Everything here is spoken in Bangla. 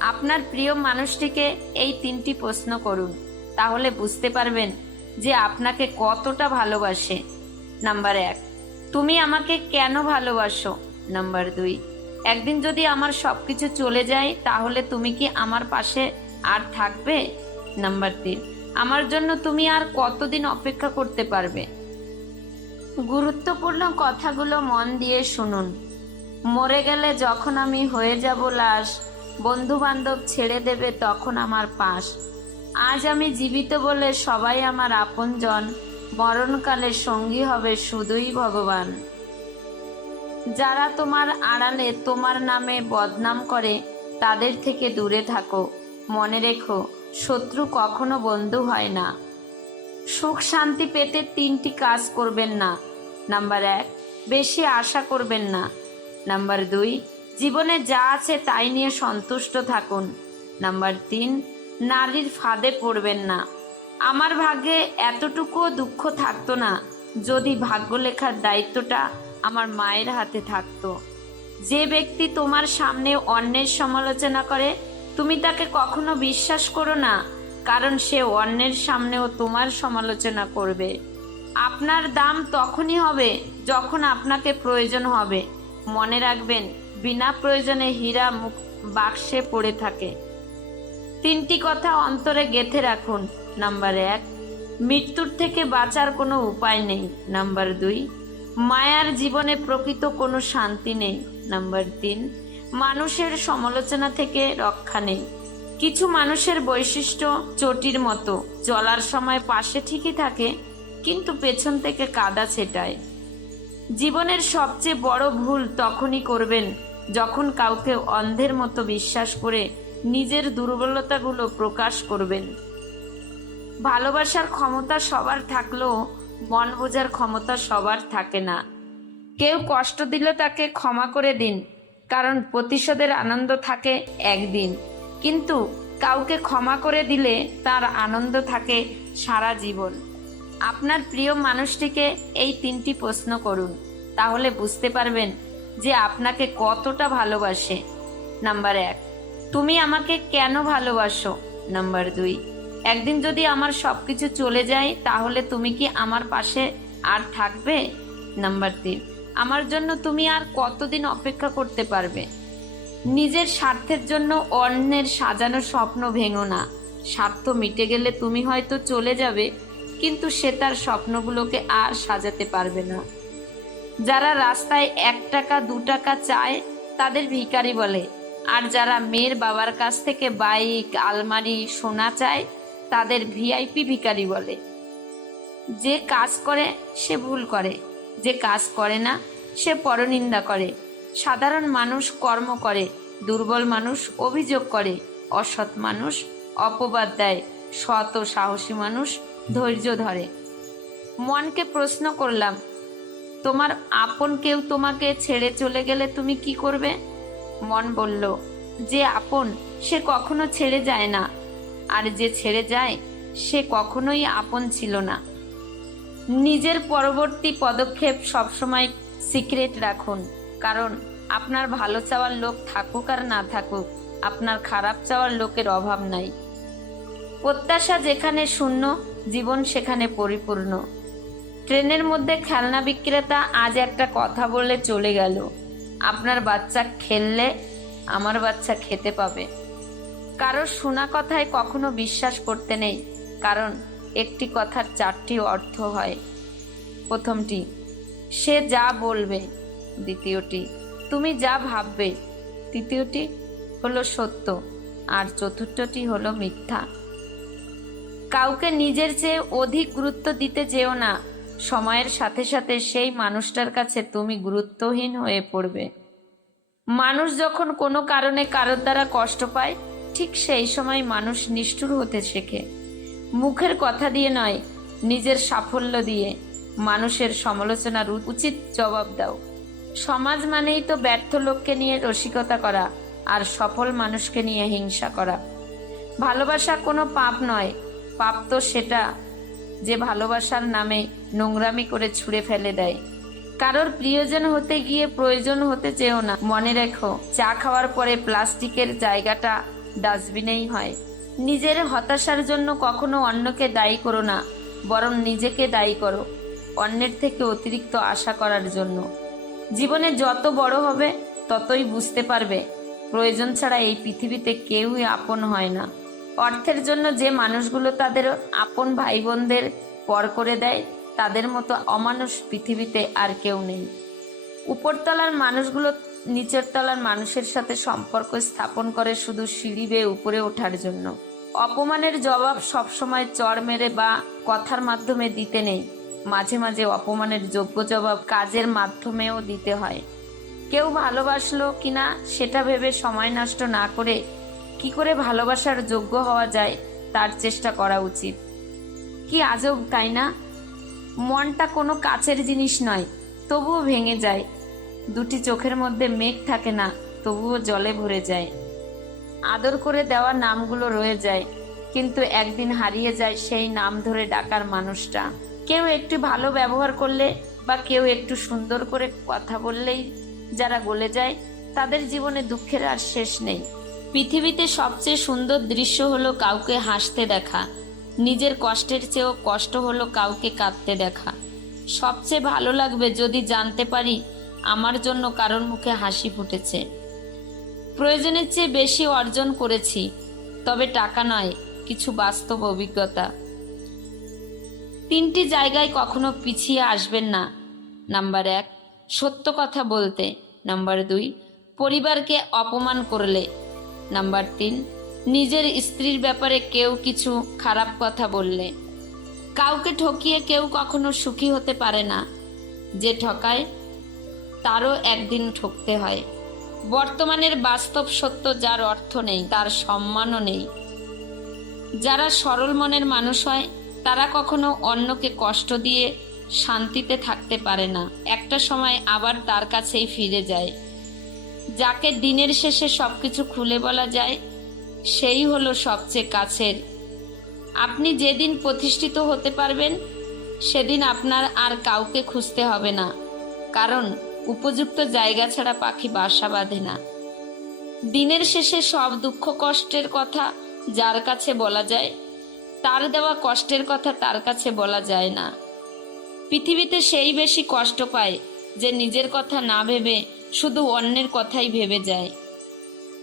আপনার প্রিয় মানুষটিকে এই 3টি প্রশ্ন করুন, তাহলে বুঝতে পারবেন যে আপনাকে কতটা ভালোবাসে। নাম্বার 1, তুমি আমাকে কেন ভালোবাসো? নাম্বার 2, একদিন যদি আমার সবকিছু চলে যায় তাহলে তুমি কি আমার পাশে আর থাকবে? নাম্বার 3, আমার জন্য তুমি আর কতদিন অপেক্ষা করতে পারবে? গুরুত্বপূর্ণ কথাগুলো মন দিয়ে শুনুন। মরে গেলে যখন আমি হয়ে যাব লাশ, বন্ধু বান্ধব ছেড়ে দেবে তখন আমার পাশ। আজ আমি জীবিত বলে সবাই আমার আপনজন, মরণকালে সঙ্গী হবে শুধুই ভগবান। যারা তোমার আড়ালে তোমার নামে বদনাম করে তাদের থেকে দূরে থাকো। মনে রেখো, শত্রু কখনো বন্ধু হয় না। সুখ শান্তি পেতে 3টি কাজ করবেন না। নাম্বার 1, বেশি আশা করবেন না। নাম্বার 2, জীবনে যা আছে তাই নিয়ে সন্তুষ্ট থাকুন। নাম্বার 3, নারীর ফাঁদে পড়বেন না। আমার ভাগ্যে এতটুকুও দুঃখ থাকতো না যদি ভাগ্য লেখার দায়িত্বটা আমার মায়ের হাতে থাকতো। যে ব্যক্তি তোমার সামনে অন্যের সমালোচনা করে তুমি তাকে কখনো বিশ্বাস করো না, কারণ সে অন্যের সামনেও তোমার সমালোচনা করবে। আপনার দাম তখনই হবে যখন আপনাকে প্রয়োজন হবে। মনে রাখবেন, বিনা প্রয়োজনে হীরা মুখ বাক্সে পড়ে থাকে। 3টি কথা অন্তরে গেঁথে রাখুন। নাম্বার 1, মৃত্যুর থেকে বাঁচার কোনো উপায় নেই। নাম্বার 2, মায়ার জীবনে প্রকৃত কোনো শান্তি নেই। নাম্বার 3, মানুষের সমালোচনা থেকে রক্ষা নেই। কিছু মানুষের বৈশিষ্ট্য চটির মতো, চলার সময় পাশে ঠিকই থাকে কিন্তু পেছন থেকে কাদা ছেটায়। জীবনের সবচেয়ে বড় ভুল তখনই করবেন যখন কাউকে অন্ধের মতো বিশ্বাস করে নিজের দুর্বলতাগুলো প্রকাশ করবেন। ভালোবাসার ক্ষমতা সবার থাকলেও মন বোঝার ক্ষমতা সবার থাকে না। কেউ কষ্ট দিলে তাকে ক্ষমা করে দিন, কারণ প্রতিশোধের আনন্দ থাকে একদিন, কিন্তু কাউকে ক্ষমা করে দিলে তার আনন্দ থাকে সারা জীবন। আপনার প্রিয় মানুষটিকে এই 3টি প্রশ্ন করুন, তাহলে বুঝতে পারবেন যে আপনাকে কতটা ভালোবাসে। নাম্বার 1, তুমি আমাকে কেন ভালোবাসো? নাম্বার 2, একদিন যদি আমার সবকিছু চলে যায় তাহলে তুমি কি আমার পাশে আর থাকবে? নাম্বার 3, আমার জন্য তুমি আর কতদিন অপেক্ষা করতে পারবে? নিজের স্বার্থের জন্য অন্যের সাজানো স্বপ্ন ভেঙো না। স্বার্থ মিটে গেলে তুমি হয়তো চলে যাবে, কিন্তু সে তার স্বপ্নগুলোকে আর সাজাতে পারবে না। যারা রাস্তায় 1 টাকা 2 টাকা চায় তাদের ভিখারি বলে, আর যারা মেয়ের বাবার কাছ থেকে বাইক, আলমারি, সোনা চায় তাদের ভিআইপি ভিখারি বলে। যে কাজ করে সে ভুল করে, যে কাজ করে না সে পরনিন্দা করে। সাধারণ মানুষ কর্ম করে, দুর্বল মানুষ অভিযোগ করে, অসৎ মানুষ অপবাদ দেয়, সৎ ও সাহসী মানুষ ধৈর্য ধরে। মনকে প্রশ্ন করলাম, তোমার আপন কেউ তোমাকে ছেড়ে চলে গেলে তুমি কি করবে? মন বলল, যে আপন সে কখনো ছেড়ে যায় না, আর যে ছেড়ে যায় সে কখনোই আপন ছিল না। নিজের পরবর্তী পদক্ষেপ সবসময় সিক্রেট রাখুন, কারণ আপনার ভালো চাওয়ার লোক থাকুক আর না থাকুক, আপনার খারাপ চাওয়ার লোকের অভাব নাই। প্রত্যাশা যেখানে শূন্য, জীবন সেখানে পরিপূর্ণ। ট্রেনের মধ্যে খেলনা বিক্রেতা আজ একটা কথা বলে চলে গেল, আপনার বাচ্চা খেললে আমার বাচ্চা খেতে পাবে। কারো শোনা কথায় কখনো বিশ্বাস করতে নেই, কারণ একটি কথার 4টি অর্থ হয়। প্রথমটি, সে যা বলবে। দ্বিতীয়টি, তুমি যা ভাববে। তৃতীয়টি হলো সত্য, আর চতুর্থটি হলো মিথ্যা। কাউকে নিজের চেয়ে অধিক গুরুত্ব দিতে যেও না, সময়ের সাথে সাথে সেই মানুষটার কাছে তুমি গুরুত্বহীন হয়ে পড়বে। মানুষ যখন কোনো কারণে কারোর দ্বারা কষ্ট পায়, ঠিক সেই সময় মানুষ নিষ্ঠুর হতে শেখে। মুখের কথা দিয়ে নয়, নিজের সাফল্য দিয়ে মানুষের সমালোচনার উচিত জবাব দাও। সমাজ মানেই তো ব্যর্থ লোককে নিয়ে রসিকতা করা আর সফল মানুষকে নিয়ে হিংসা করা। ভালোবাসা কোনো পাপ নয়, পাপ তো সেটা যে ভালোবাসার নামে নোংরামি করে ছুঁড়ে ফেলে দেয়। কারোর প্রিয়জন হতে গিয়ে প্রয়োজন হতে চেও না। মনে রেখো, চা খাওয়ার পরে প্লাস্টিকের জায়গাটা ডাস্টবিনেই হয়। নিজের হতাশার জন্য কখনো অন্যকে দায়ী করো না, বরং নিজেকে দায়ী করো অন্যের থেকে অতিরিক্ত আশা করার জন্য। জীবনে যত বড় হবে ততই বুঝতে পারবে প্রয়োজন ছাড়া এই পৃথিবীতে কেউই আপন হয় না। অর্থের জন্য যে মানুষগুলো তাদের আপন ভাই বোনদের পর করে দেয়, তাদের মতো অমানুষ পৃথিবীতে আর কেউ নেই। উপরতলার মানুষগুলো নিচের তলার মানুষের সাথে সম্পর্ক স্থাপন করে শুধু সিঁড়ি বেয়ে উপরে ওঠার জন্য। অপমানের জবাব সবসময় চড় মেরে বা কথার মাধ্যমে দিতে নেই, মাঝে মাঝে অপমানের যোগ্য জবাব কাজের মাধ্যমেও দিতে হয়। কেউ ভালোবাসলো কিনা সেটা ভেবে সময় নষ্ট না করে কি করে ভালোবাসার যোগ্য হওয়া যায় তার চেষ্টা করা উচিত। কি আজব তাই না? মনটা কোনো কাছের জিনিস নয়, তবুও ভেঙে যায়। দুটি চোখের মধ্যে মেঘ থাকে না, তবুও জলে ভরে যায়। আদর করে দেওয়া নামগুলো রয়ে যায়, কিন্তু একদিন হারিয়ে যায় সেই নাম ধরে ডাকার মানুষটা। কেউ একটু ভালো ব্যবহার করলে বা কেউ একটু সুন্দর করে কথা বললেই যারা গলে যায়, তাদের জীবনে দুঃখের আর শেষ নেই। পৃথিবীতে সবচেয়ে সুন্দর দৃশ্য হলো কাউকে হাসতে দেখা, নিজের কষ্টের চেয়েও কষ্ট হলো কাউকে কাঁদতে দেখা। সবচেয়ে ভালো লাগবে যদি জানতে পারি আমার জন্য কারোর মুখে হাসি ফুটেছে। প্রয়োজনের চেয়ে বেশি অর্জন করেছি, তবে টাকা নয়, কিছু বাস্তব অভিজ্ঞতা। 3টি জায়গায় কখনো পিছিয়ে আসবেন না। নাম্বার 1, সত্য কথা বলতে। নাম্বার 2, পরিবারকে অপমান করলে। নাম্বার 3, নিজের স্ত্রীর ব্যাপারে কেউ কিছু খারাপ কথা বললে। কাউকে ঠকিয়ে কেউ কখনো সুখী হতে পারে না, যে ঠকায় তারও একদিন ঠকতে হয়। বর্তমানের বাস্তব সত্য, যার অর্থ নেই তার সম্মানও নেই। যারা সরল মনের মানুষ হয় তারা কখনো অন্যকে কষ্ট দিয়ে শান্তিতে থাকতে পারে না, একটা সময় আবার তার কাছেই ফিরে যায়। যাকে দিনের শেষে সবকিছু খুলে বলা যায়, সেই হলো সবচেয়ে কাছের। আপনি যেদিন প্রতিষ্ঠিত হতে পারবেন সেদিন আপনার আর কাউকে খুঁজতে হবে না, কারণ উপযুক্ত জায়গা ছাড়া পাখি বাসা বাঁধে না। দিনের শেষে সব দুঃখ কষ্টের কথা যার কাছে বলা যায়, তার দেওয়া কষ্টের কথা তার কাছে বলা যায় না। পৃথিবীতে সেই বেশি কষ্ট পায় যে নিজের কথা না ভেবে শুধু অন্যের কথাই ভেবে যায়।